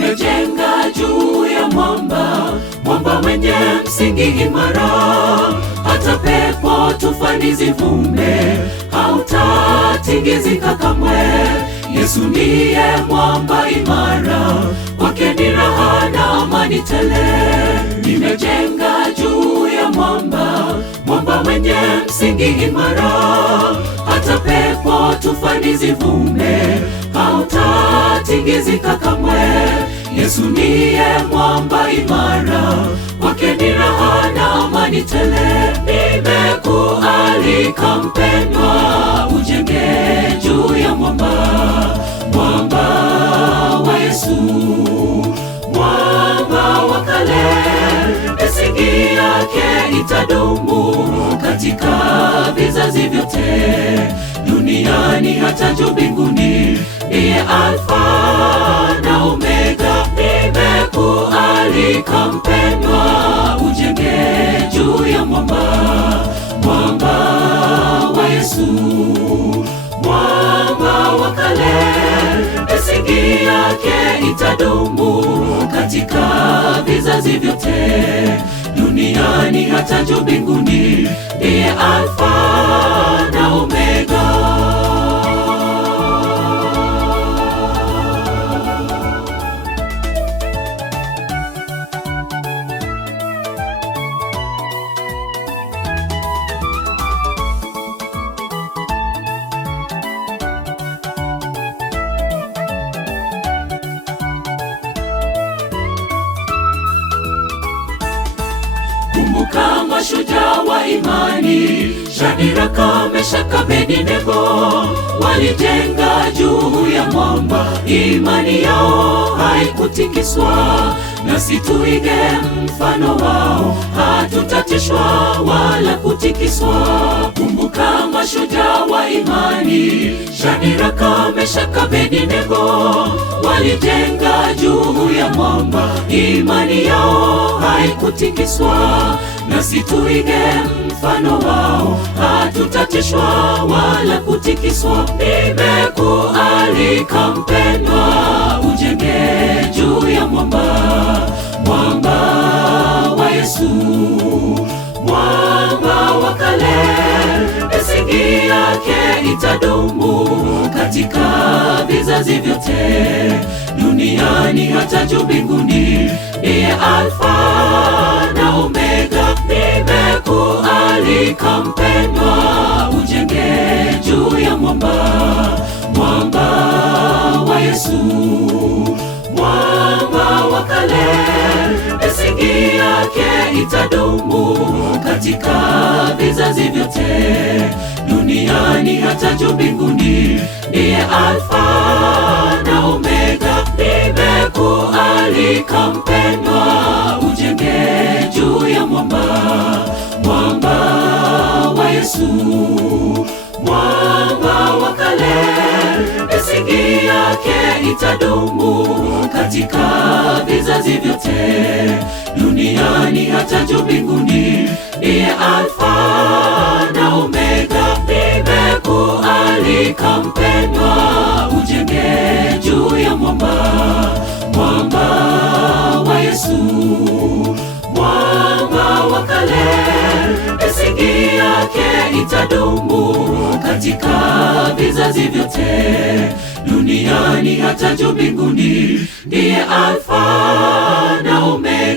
Nimejenga juu ya mwamba, mwamba wenye msingi imara. Hata pepo tufani zivume, hautatingizika kamwe. Yesu ndiye mwamba imara, kwake ni raha na amani tele. Nimejenga juu ya mwamba, mwamba wenye msingi imara. Hata pepo tufani zivume, hautatingizika kamwe. Yesu ndiye mwamba imara, kwake ni raha na amani tele. Nimekualika mpendwa, ujenge juu ya mwamba, mwamba wa Yesu, mwamba wa kale. Misingi yake itadumu katika vizazi vyote, duniani hata juu mbinguni. Ndiye Alfa na Omega. Nimekualika mpendwa, ujenge juu ya mwamba, mwamba wa Yesu, mwamba wa kale. Misingi yake itadumu katika vizazi vyote, duniani hata juu mbinguni. Ndiye Alfa na Omega. Kumbuka mashujaa wa imani, Shadraka, Meshaki, Abednego, walijenga juu ya mwamba. Imani yao haikutikiswa, nasi tuige mfano wao, hatutatishwa wala kutikiswa. Kumbuka mashujaa wa imani, Shadraka, Meshaki, Abednego, walijenga juu ya mwamba. Imani yao haikutikiswa, nasi tuige mfano wao, hatutatishwa wala kutikiswa. Nimekualika mpendwa, ujenge juu ya mwamba, mwamba wa Yesu, mwamba wa kale. Misingi yake itadumu katika vizazi vyote, duniani hata juu mbinguni. Ndiye Alfa na Omega. Nimekualika mpendwa, ujenge juu ya mwamba, mwamba wa Yesu, mwamba wa kale. Misingi yake itadumu katika vizazi vyote, duniani hata juu mbinguni. Ndiye Alfa na Omega. Nimekualika mpendwa, ujenge juu ya mwamba, mwamba wa Yesu, mwamba wa kale. Misingi yake itadumu katika vizazi vyote, duniani hata juu mbinguni. Ndiye Alfa na Omega. Nimekualika mpendwa, ujenge juu ya mwamba, mwamba wa Yesu, mwamba wa kale. Misingi yake itadumu katika vizazi vyote, duniani hata juu mbinguni. Ndiye Alfa na Omega.